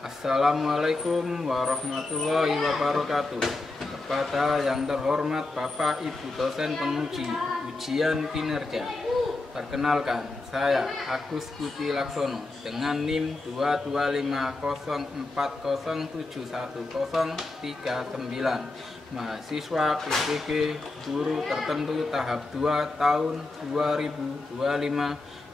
Assalamualaikum warahmatullahi wabarakatuh. Kepada yang terhormat Bapak Ibu dosen penguji ujian kinerja, perkenalkan saya Agus Budi Laksono dengan NIM 22504071039, mahasiswa PPG Guru Tertentu tahap 2 tahun 2025,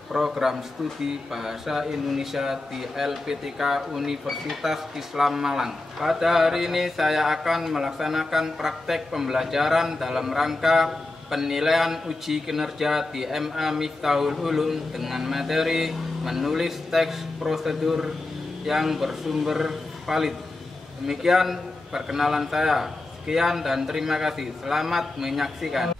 program studi Bahasa Indonesia di LPTK Universitas Islam Malang. Pada hari ini saya akan melaksanakan praktek pembelajaran dalam rangka penilaian uji kinerja di MA Miftahul Ulum dengan materi menulis teks prosedur yang bersumber valid. Demikian perkenalan saya. Sekian dan terima kasih. Selamat menyaksikan.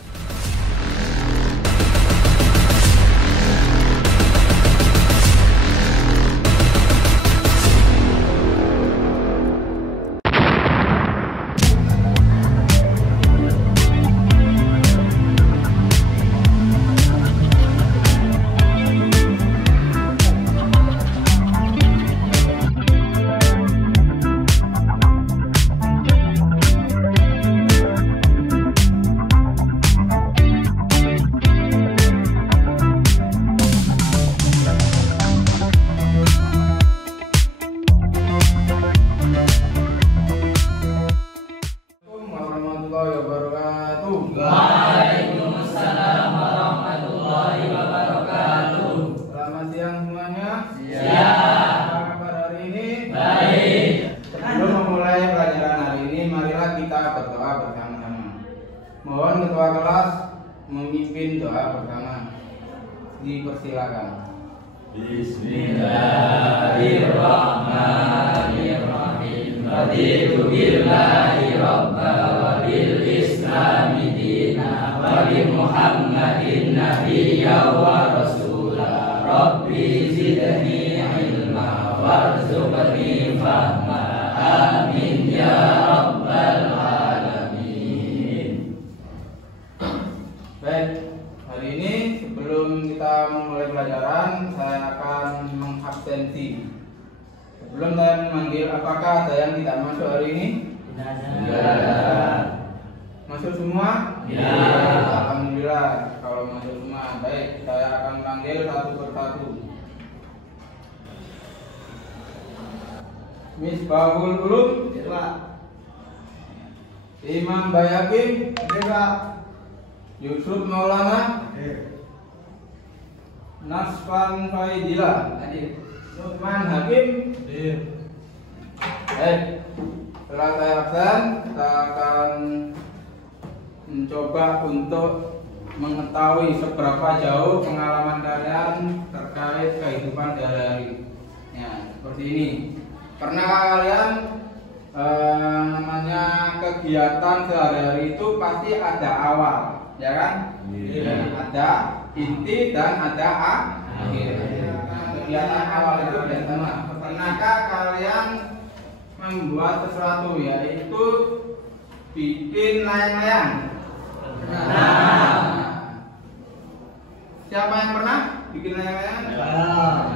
Waalaikumsalam warahmatullahi wabarakatuh. Selamat siang semuanya. Siap. Apa kabar hari ini? Baik. Sebelum memulai pelajaran hari ini, marilah kita berdoa bersama-sama. Mohon ketua kelas memimpin doa bersama. Dipersilakan. Bismillahirrahmanirrahim. Raditu billahi rabba wa bil islami dina wa bi Muhammadin nabiyya wa rasula. Rabbi zidni ilma warzuqni fahma. Amin ya rabbal alamin. Baik, hari ini sebelum kita memulai pelajaran, saya akan mengabsensi. Sebelum saya memanggil, apakah ada yang tidak masuk hari ini? Tidak. Masuk semua? Ya. Alhamdulillah kalau masuk semua. Baik, saya akan panggil satu persatu. Misbahul Ulum, Imam Bayhaqi, Yusuf Maulana, Nasfan Faidillah, Lukman Hakim. Baik, setelah saya absen, kita akan mencoba untuk mengetahui seberapa jauh pengalaman kalian terkait kehidupan sehari-hari. Ya, seperti ini. Pernah kalian namanya kegiatan sehari-hari itu pasti ada awal, ya kan? Iya. Ada inti dan ada akhir. Kegiatan awal itu biasanya pernahkah kalian membuat sesuatu, yaitu bikin layang-layang? Nah, siapa yang pernah bikin layang-layang?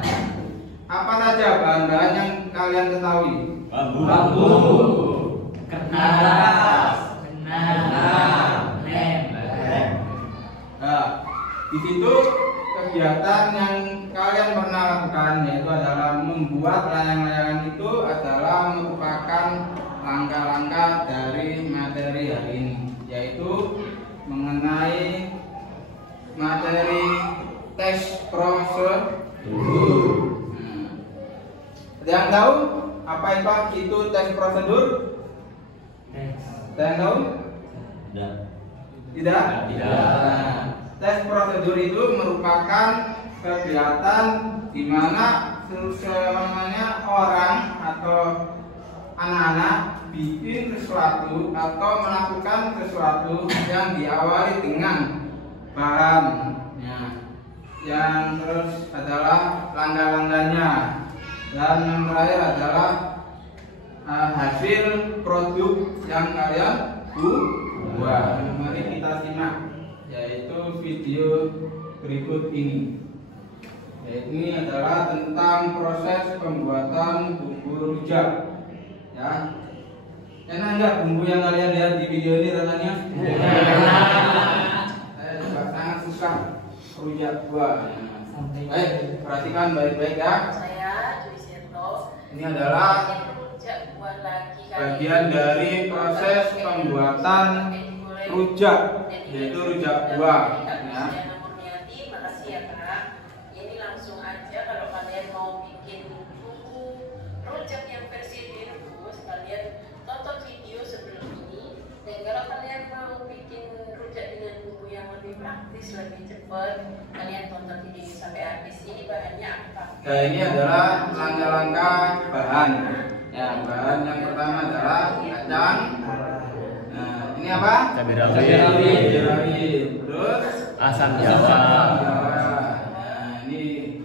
Apa saja bahan-bahan yang kalian ketahui? Bambu, kertas, lem. Nah, di situ kegiatan yang kalian pernah lakukan yaitu adalah membuat layang-layangan. Itu adalah merupakan langkah-langkah dari materi hari ini, yaitu mengenai materi tes prosedur. Ada yang tahu apa itu tes prosedur? Ada yang tahu? Tidak? Nah, tes prosedur itu merupakan kegiatan di mana semuanya orang atau anak-anak bikin sesuatu atau melakukan sesuatu yang diawali dengan bahan, yang terus adalah langkah-langkahnya, dan yang terakhir adalah hasil produk yang kalian buat. Mari kita simak, yaitu video berikut ini. Ini adalah tentang proses pembuatan bumbu rujak. rujak. Ya. Enak nggak bumbu yang kalian lihat di video ini rasanya? Saya juga sangat suka rujak buah. Baik, perhatikan baik-baik ya. Saya Juisirto. Ini adalah Rujak buah lagi bagian dari proses pembuatan rujak, yaitu rujak buah. Ya. Makasih ya Kak. Ini langsung aja kalau kalian mau bikin bumbu rujak yang versi direbus, kalian tonton video sebelum ini. Dan kalau kalian mau bikin rujak dengan bumbu yang lebih praktis, lebih cepat, kalian tonton video ini sampai habis. Ini bahannya apa? Nah, ini adalah langkah-langkah bahan. Ya, bahan yang pertama adalah kacang. Nah, ini apa? Cabai Cabai rawit. Terus asam Jawa. jawa. Nah, ini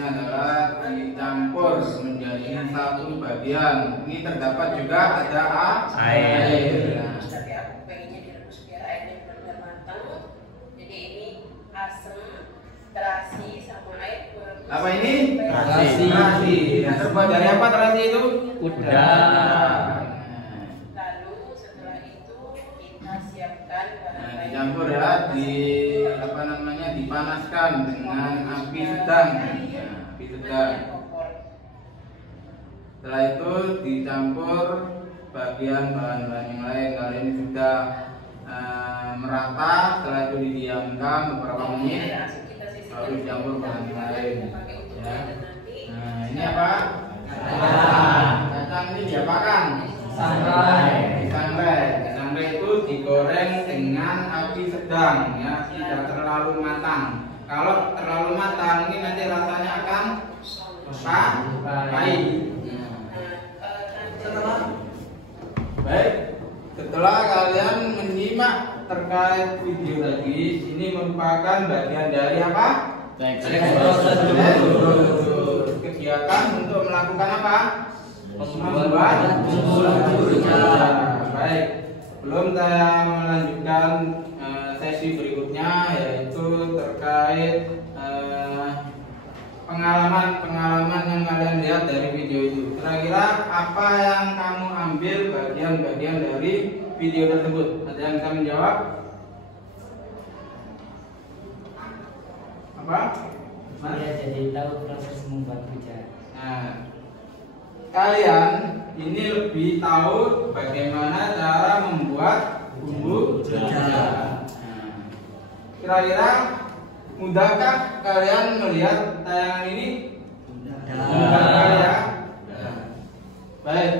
adalah dicampur menjadi satu bagian. Ini terdapat juga ada air. Nah, Tapi aku pengennya direbus biar airnya benar-benar matang. Jadi ini asam, terasi, sama air. apa ini? Terasi. Terasi. Nah, terbuat dari apa terasi itu? Udang. Lalu setelah itu kita siapkan Nah, bahan-bahan. dicampur ya, dipanaskan dengan api sedang. Nah, api sedang. Setelah itu dicampur bagian bahan-bahan yang lain. Kali ini sudah merata. Setelah itu didiamkan beberapa menit. Lalu dicampur bahan yang lain. Ya. Nah, ini apa? Kacang ini diapakan? Sangrai. Sangrai itu digoreng dengan api sedang, ya, tidak terlalu matang. Kalau terlalu matang ini nanti rasanya akan pahit. Setelah kalian menyimak terkait video tadi, ini merupakan bagian dari apa? Kegiatan untuk melakukan apa? Membuat bumbu rujak. Baik, sebelum saya melanjutkan sesi berikutnya, yaitu terkait pengalaman yang kalian lihat dari video itu. Kira-kira apa yang kamu ambil bagian-bagian dari video tersebut? Ada yang bisa menjawab? Apa? Mas? Saya jadi tahu proses membuat rujak. Nah, kalian ini lebih tahu bagaimana cara membuat bumbu rujak. Nah, kira-kira mudahkah kalian melihat tayangan ini? Mudah ya. Baik,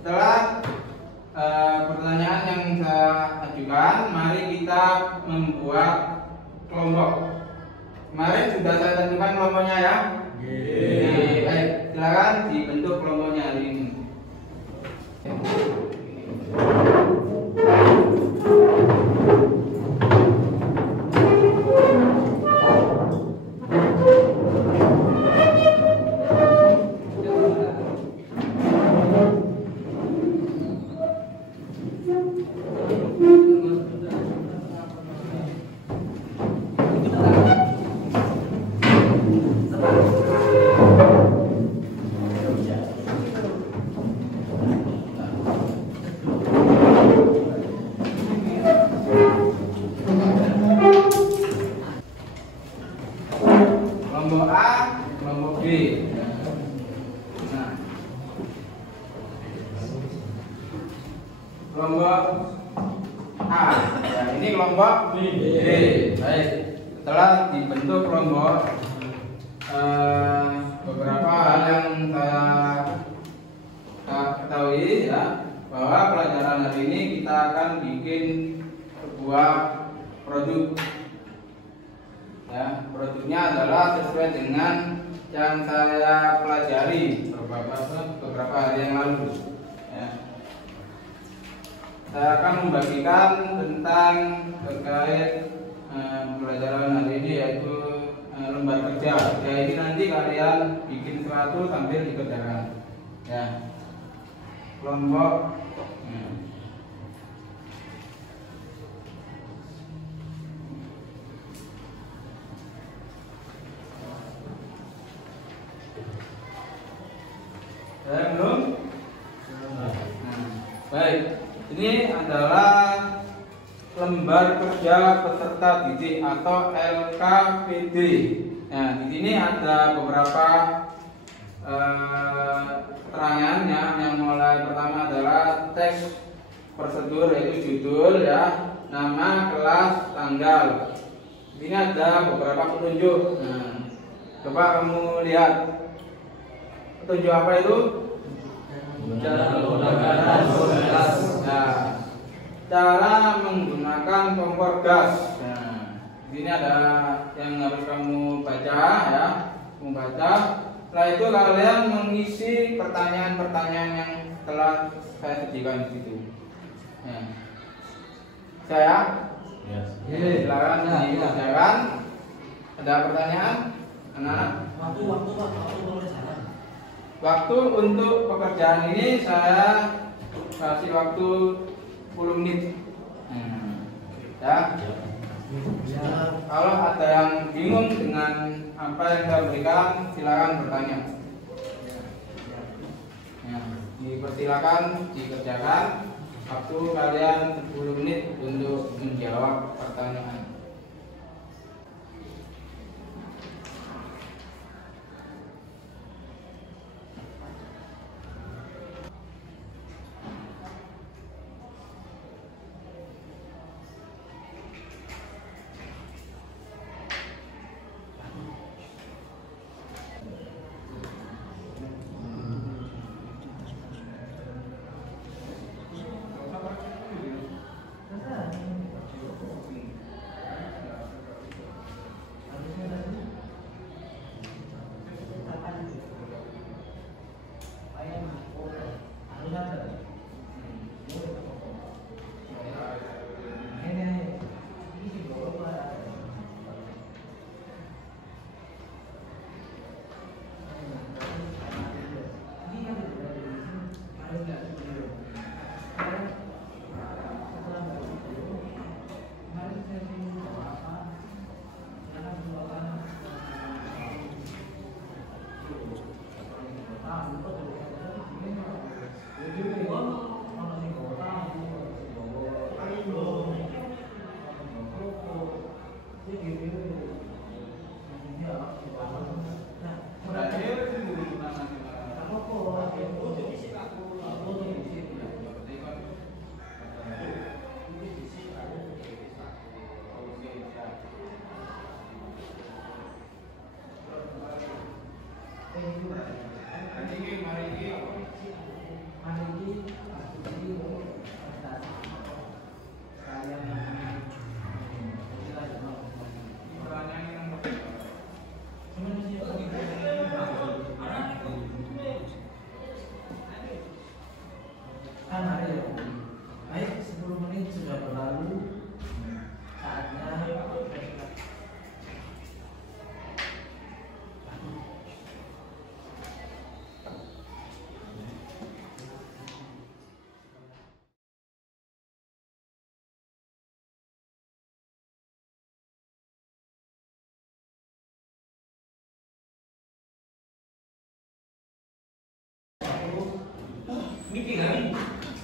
setelah pertanyaan yang saya ajukan, mari kita membuat kelompok. Kemarin sudah saya tentukan kelompoknya ya. Baik, silakan dibentuk kelompoknya hari ini. Kelompok A, kelompok B. Nah, kelompok A, ya ini kelompok B. Baik, setelah dibentuk kelompok, beberapa hal yang saya ketahui ya, bahwa pelajaran hari ini kita akan bikin sebuah produk. Ya, produknya adalah sesuai dengan yang saya pelajari beberapa hari yang lalu. Ya. Saya akan membagikan tentang terkait pelajaran hari ini, yaitu lembar kerja. Ya, ini nanti kalian bikin sesuatu sambil dikerjakan. Ya, kelompok. Belum? Baik, ini adalah lembar kerja peserta didik atau LKPD. Nah, di sini ada beberapa keterangan ya. Yang mulai pertama adalah teks prosedur, yaitu judul ya, nama, kelas, tanggal. Di sini ada beberapa petunjuk. Nah, coba kamu lihat petunjuk apa itu? Cara menggunakan kompor gas. Nah, cara menggunakan kompor gas. Nah, di sini ada yang harus kamu baca ya, membaca. Setelah itu kalian mengisi pertanyaan-pertanyaan yang telah saya sediakan di situ. Nah, saya, silakan dikerjakan. Ada pertanyaan, anak-anak? Waktu untuk pekerjaan ini saya kasih waktu 10 menit. Ya. Kalau ada yang bingung dengan apa yang saya berikan, silakan bertanya. Ya, dipersilakan dikerjakan. Waktu kalian 10 menit untuk menjawab pertanyaan.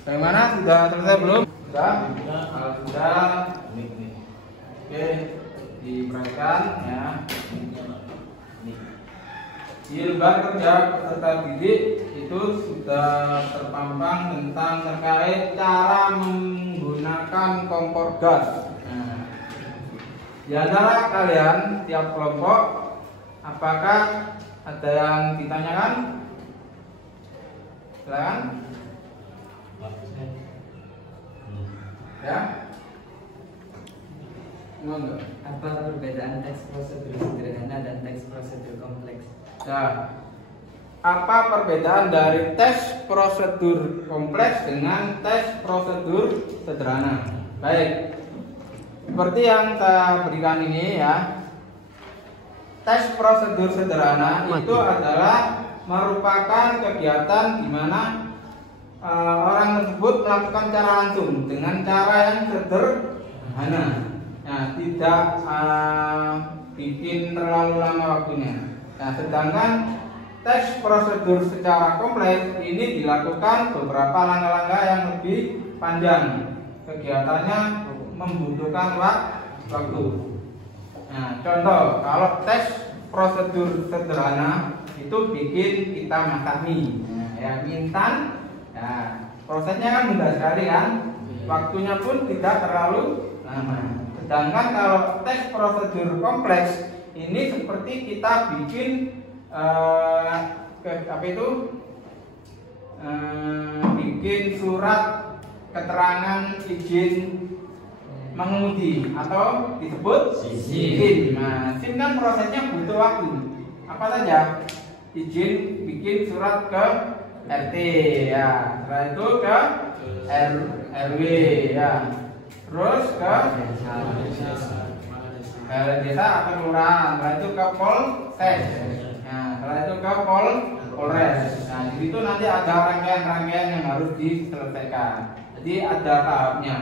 Bagaimana? Sudah selesai belum? Sudah? Sudah. Oke, diperhatikan ya. Di lembar kerja peserta didik itu sudah terpampang tentang terkait cara menggunakan kompor gas. Nah, di antara kalian tiap kelompok, apakah ada yang ditanyakan? Silakan. Ya. Enggak. Apa perbedaan teks prosedur sederhana dan teks prosedur kompleks? Nah, apa perbedaan dari tes prosedur kompleks dengan tes prosedur sederhana? Baik, seperti yang saya berikan ini ya. Tes prosedur sederhana itu adalah merupakan kegiatan di mana orang tersebut melakukan cara langsung dengan cara yang sederhana. Nah, tidak bikin terlalu lama waktunya. Nah, sedangkan tes prosedur secara kompleks ini dilakukan beberapa langkah-langkah yang lebih panjang. Kegiatannya membutuhkan waktu. Nah, contoh kalau tes prosedur sederhana itu bikin kita masak mie. Nah, ya mie instan. Nah, prosesnya kan mudah sekali kan? Waktunya pun tidak terlalu lama. Sedangkan kalau tes prosedur kompleks ini seperti kita bikin bikin surat keterangan izin mengemudi atau disebut SIM. Nah, SIM kan prosesnya butuh waktu. Apa saja? Izin bikin surat ke RT ya, setelah itu ke RW ya, terus ke desa atau kelurahan, setelah itu ke Polsek. Nah, setelah itu ke Polres. Nah, di situ nanti ada rangkaian-rangkaian yang harus diselesaikan. Jadi ada tahapnya.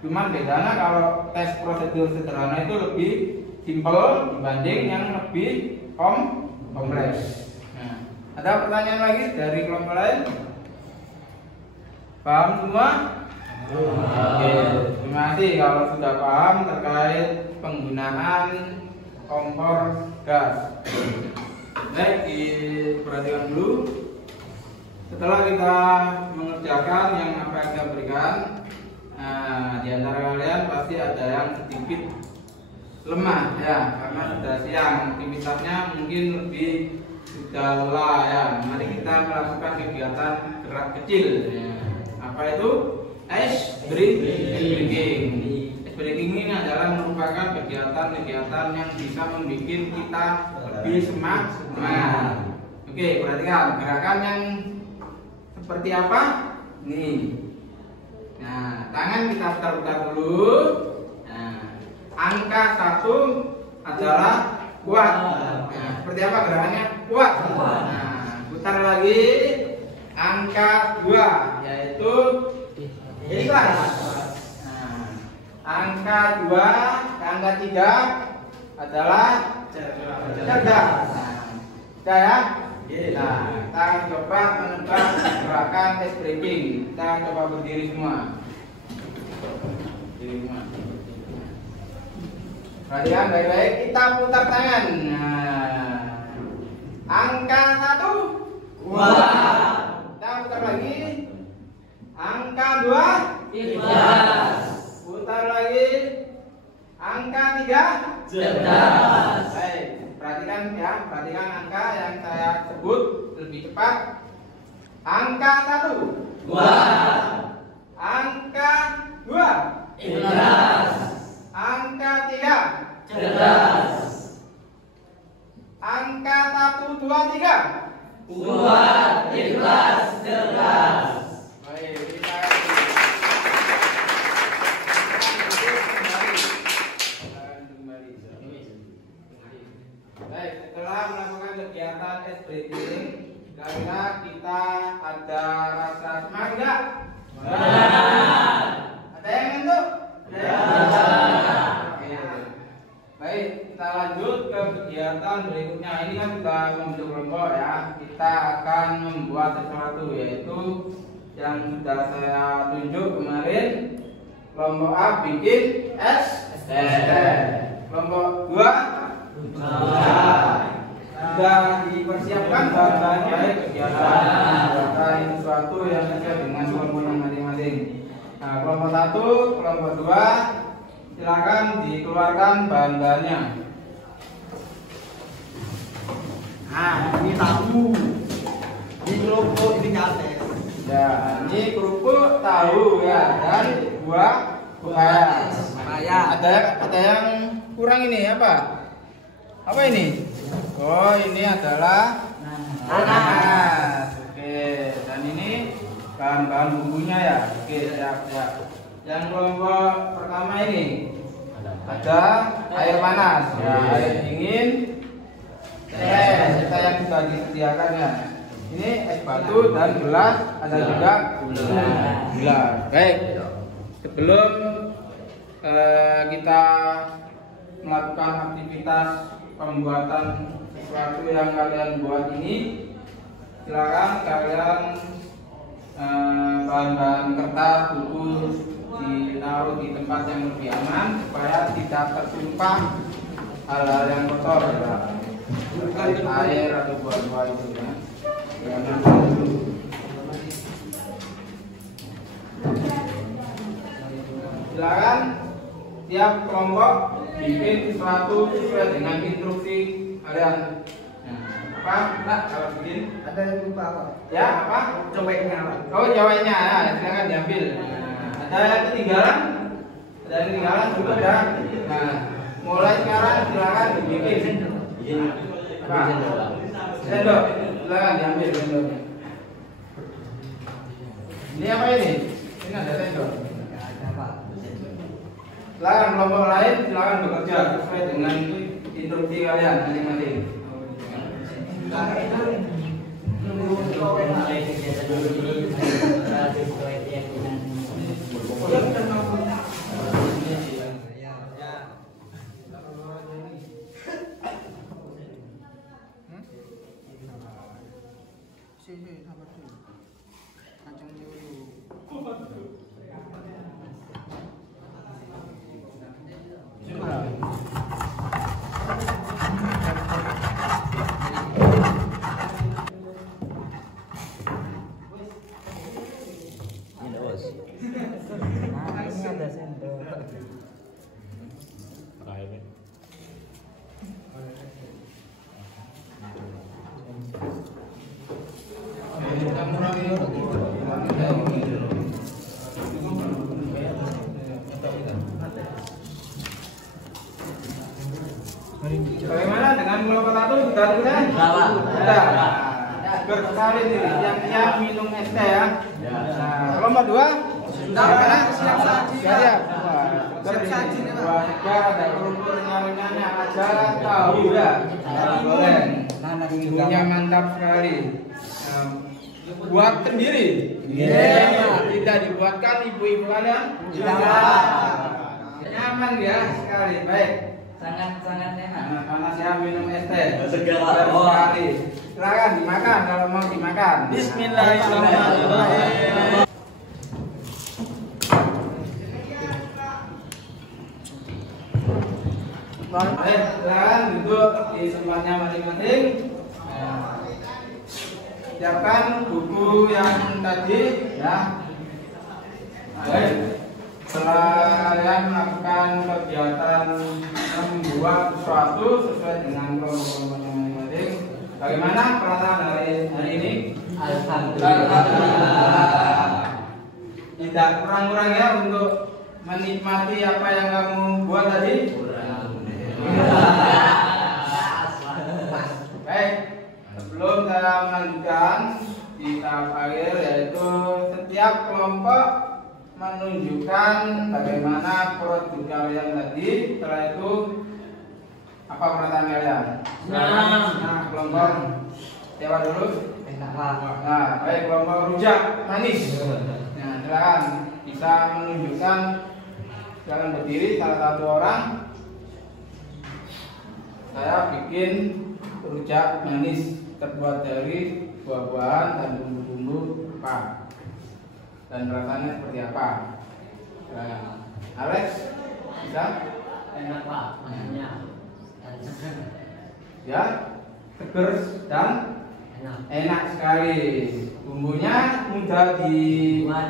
Cuman bedanya kalau tes prosedur sederhana itu lebih simpel dibanding yang lebih kompleks. Nah, ada pertanyaan lagi dari kelompok lain? Paham semua? Oke, terima kasih kalau sudah paham terkait penggunaan kompor gas. Baik, diperhatikan dulu. Setelah kita mengerjakan yang apa yang kita berikan, nah, di antara kalian pasti ada yang sedikit lemah ya, karena sudah siang, aktivitasnya mungkin lebih sudah lelah ya. Mari kita melakukan kegiatan gerak kecil. Ya. Apa itu? Ice breaking. Ice breaking ini adalah merupakan kegiatan-kegiatan yang bisa membuat kita lebih semangat. Oke, perhatikan gerakan yang seperti apa? Nih. Nah, tangan kita putar-putar dulu. Nah, angka 1 adalah kuat. Nah, seperti apa gerakannya? Kuat. Nah, putar lagi. Angka 2 yaitu ikhlas. Nah, angka 2, angka 3 adalah cerdas. Nah, ya? Nah, kita coba menebak gerakan ice breaking. Kita coba berdiri semua. Perhatikan baik-baik, kita putar tangan. Nah, angka 1 kuat. Kita putar lagi. Angka 2 ikhlas. Putar lagi. Angka 3 cerdas. Baik, perhatikan ya, perhatikan angka yang saya sebut lebih cepat. Angka 1 kuat. Angka 2 ikhlas. Angka 3 cerdas. Angka 1, 2, 3 kuat, ikhlas, cerdas. Baik, kita baik, setelah melakukan kegiatan ice breaking, kira-kira kita ada rasa semangat enggak? Ada yang ngantuk? Baik, kita lanjut ke kegiatan berikutnya. Ini kan sudah membentuk kelompok ya. Kita akan membuat sesuatu, yaitu yang sudah saya tunjuk kemarin. Kelompok A bikin es teh. Kelompok 2 sudah dipersiapkan bahan-bahannya kegiatan membuat sesuatu yang sesuai dengan kelompok masing-masing. Nah, kelompok 1, kelompok 2, silakan dikeluarkan bahan-bahannya. Nah, ini tahu, ini kerupuk, ini sate. Ya, ini kerupuk, tahu ya, dan buah pepaya. Ada yang kurang ini apa? Apa ini? Oh, ini adalah nanas. Oke, dan ini bahan-bahan bumbunya ya. Oke, siap. Yang kelompok pertama ini ada air panas, ya, air dingin, teh yang sudah disediakan ya. Ini es batu dan gelas, ada juga gula. Baik, sebelum kita melakukan aktivitas pembuatan sesuatu yang kalian buat ini, silakan kalian bahan-bahan kertas, buku ditaruh di tempat yang lebih aman supaya tidak tertumpah hal-hal yang kotor ya. Terkait air atau buah-buah itu ya. Jangan dulu. Silakan tiap kelompok bikin sesuatu sesuai dengan instruksi kalian. Apa? Nah, kalau bikin Ada yang lupa apa? ya apa? Cobeknya apa? Oh, jawabnya ya, silakan diambil. Ada yang ketinggalan? Ada yang ketinggalan juga ya. Nah, mulai sekarang silakan dibikin. Apa? Sendok, silakan diambil sendoknya. Ini apa ini? Ini ada sendok. Ada Pak. Silakan kelompok lain silakan bekerja sesuai dengan instruksi kalian masing-masing. Ini ada sendok. Bagaimana dengan kelompok satu sudah sudah? Sudah. Bersekali nih yang minum es teh ya. Nah, kelompok dua sudah mana? Siap saji. Siap. Siap saji nih Pak. Wah, ada kerupuk ringan-ringannya aja tahu ya. Goreng. Bumbunya mantap sekali. Buat sendiri. Tidak dibuatkan ibu-ibu kalian. Nyaman ya sekali. Baik. Sangat enak. Nah, panas ya minum es teh. Segar. Sekali. Silakan dimakan kalau mau dimakan. Bismillahirrahmanirrahim. Baik, silakan duduk di tempatnya masing-masing. Siapkan buku yang tadi ya. Baik. Setelah kalian melakukan kegiatan membuat sesuatu sesuai dengan kelompok-kelompoknya masing-masing, bagaimana perasaan hari ini? Alhamdulillah. Tidak kurang-kurang ya untuk menikmati apa yang kamu buat tadi? Baik, sebelum saya melanjutkan di tahap akhir yaitu setiap kelompok menunjukkan bagaimana produk kalian tadi. Setelah itu apa perasaan kalian? Nah, kelompok siapa dulu? Enak Pak. Nah, baik kelompok rujak manis. Nah, silakan bisa menunjukkan. Silakan berdiri salah satu orang. Saya bikin rujak manis terbuat dari buah-buahan dan bumbu-bumbu apa? Dan rasanya seperti apa? Nah, Alex bisa? Enak Pak. Maksudnya Ya, seger dan enak. enak sekali. Bumbunya mudah dibuat,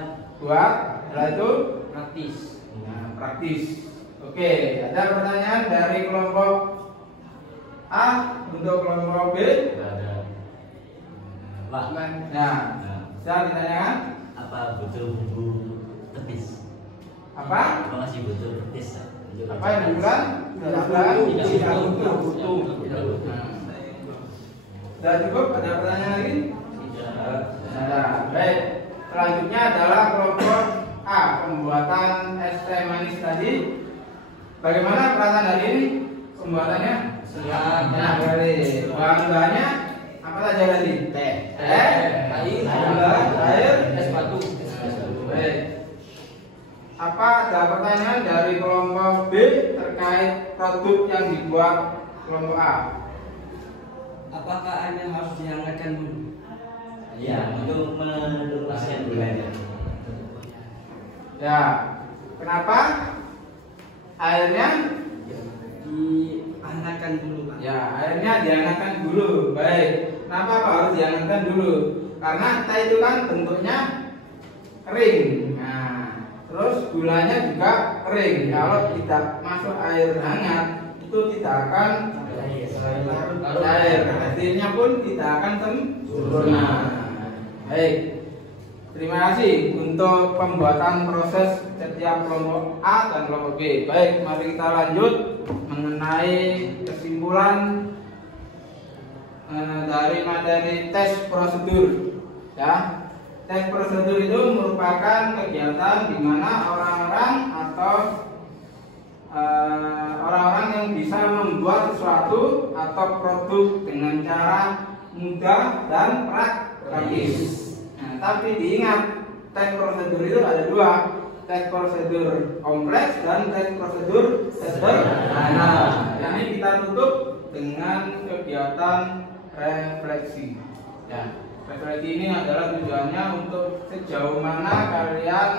setelah itu Praktis. nah, praktis. Oke, ada pertanyaan dari kelompok A untuk kelompok B? Pak, Nah, bisa ditanyakan? apa butuh bumbu petis? Apa? Apa masih butuh petis? Apa yang dibilang? Tidak butuh. Sudah cukup? Ada pertanyaan lagi? Tidak. Nah, baik. Selanjutnya adalah kelompok A, pembuatan es teh manis tadi. Bagaimana perasaan hari ini pembuatannya? Enak sekali. Bahan-bahannya apa saja tadi? Teh. Air, Es batu. baik. Apa ada pertanyaan dari kelompok B terkait produk yang dibuat kelompok A? Apakah airnya harus dihangatkan dulu? Ya, untuk menuntaskan gula. Ya, kenapa? Airnya Dihangatkan dulu, Pak. ya, airnya dihangatkan dulu. Baik. Kenapa Pak harus dihangatkan dulu? Karena teh itu kan bentuknya kering. Nah, terus gulanya juga kering. Kalau tidak masuk air hangat, itu tidak akan cair. Hasilnya pun tidak akan sempurna. Baik. Terima kasih untuk pembuatan proses setiap kelompok A dan kelompok B. Baik, mari kita lanjut mengenai kesimpulan dari materi tes prosedur. Ya, tes prosedur itu merupakan kegiatan di mana orang-orang atau orang-orang yang bisa membuat sesuatu atau produk dengan cara mudah dan praktis. Nah, tapi diingat, tes prosedur itu ada dua, tes prosedur kompleks dan tes prosedur sederhana. Ini kita tutup dengan kegiatan refleksi. Ya, refleksi ini adalah tujuannya untuk sejauh mana kalian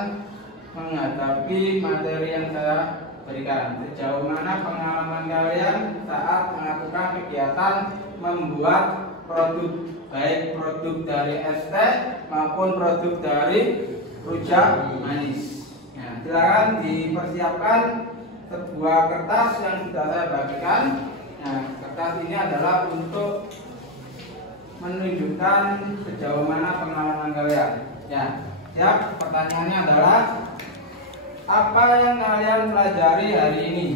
menghadapi materi yang saya berikan, sejauh mana pengalaman kalian saat melakukan kegiatan membuat produk, baik produk dari es teh maupun produk dari rujak manis. Nah, silakan dipersiapkan sebuah kertas yang sudah saya bagikan. Nah, kertas ini adalah untuk menunjukkan sejauh mana pengalaman kalian. Ya, siap. Pertanyaannya adalah apa yang kalian pelajari hari ini?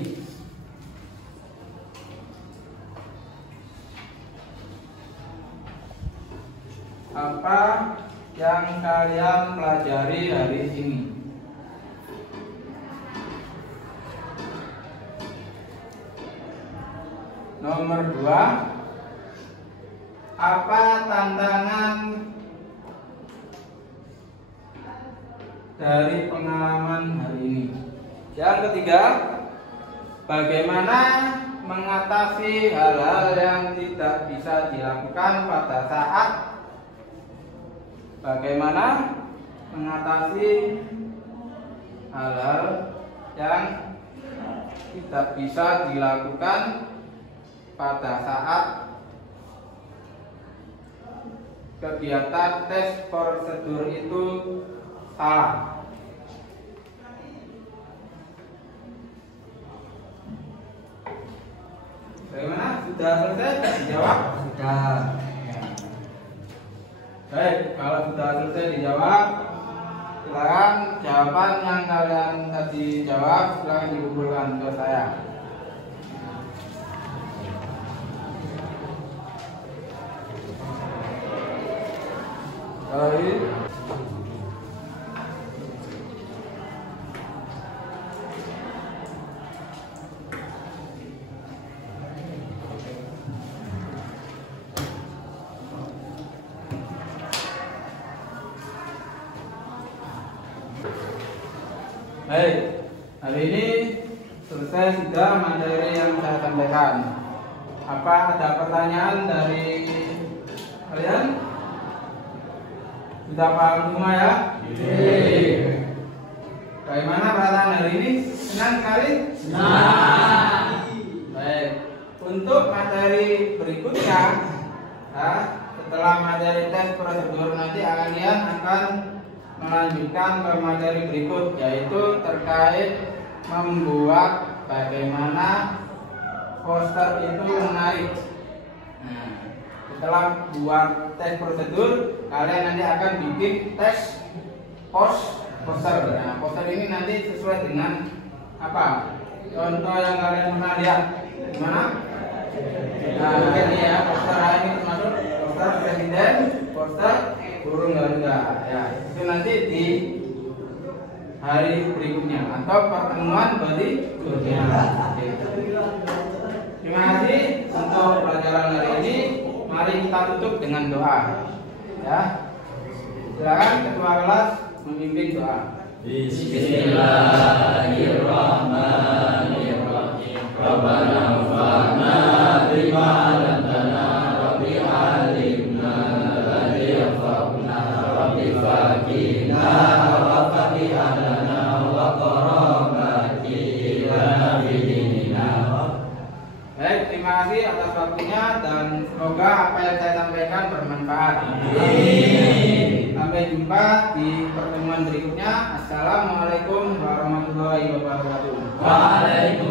Apa yang kalian pelajari hari ini? Nomor 2, apa tantangan dari pengalaman hari ini? Yang ketiga, bagaimana mengatasi hal-hal yang tidak bisa dilakukan pada saat bagaimana mengatasi hal-hal yang tidak bisa dilakukan pada saat kegiatan tes prosedur itu salah. Bagaimana? Sudah selesai? Dijawab? Sudah. Baik, kalau sudah selesai dijawab, silakan jawaban yang kalian tadi jawab silakan dikumpulkan ke saya. Baik. Baik, hari ini selesai sudah materi yang saya sampaikan. Apa ada pertanyaan dari kalian? Sudah paham semua ya? Bagaimana perasaan hari ini? Senang sekali? Senang. Baik, untuk materi berikutnya, setelah materi tes prosedur nanti kalian akan melanjutkan ke materi berikut, yaitu terkait membuat bagaimana poster itu menarik. Nah, setelah buat tes prosedur, kalian nanti akan bikin tes poster. Nah, poster ini nanti sesuai dengan apa? Contoh yang kalian pernah lihat, gimana? Nah, mungkin ya poster ini termasuk poster presiden, poster burung Garuda. Ya, itu nanti di hari berikutnya atau pertemuan berikutnya. Terima kasih untuk pelajaran hari ini. Mari kita tutup dengan doa. Ya, silakan ketua kelas memimpin doa. Bismillahirrahmanirrahim. Rabbana fa'na bima 'allamtana wa bi'alimna alladhi yanfa'una وكيلا وفتح لنا وقرباتنا بديننا. Baik, terima kasih atas waktunya dan semoga apa yang saya sampaikan bermanfaat. Amin. Sampai jumpa di pertemuan berikutnya. Assalamualaikum warahmatullahi wabarakatuh. Waalaikumsalam.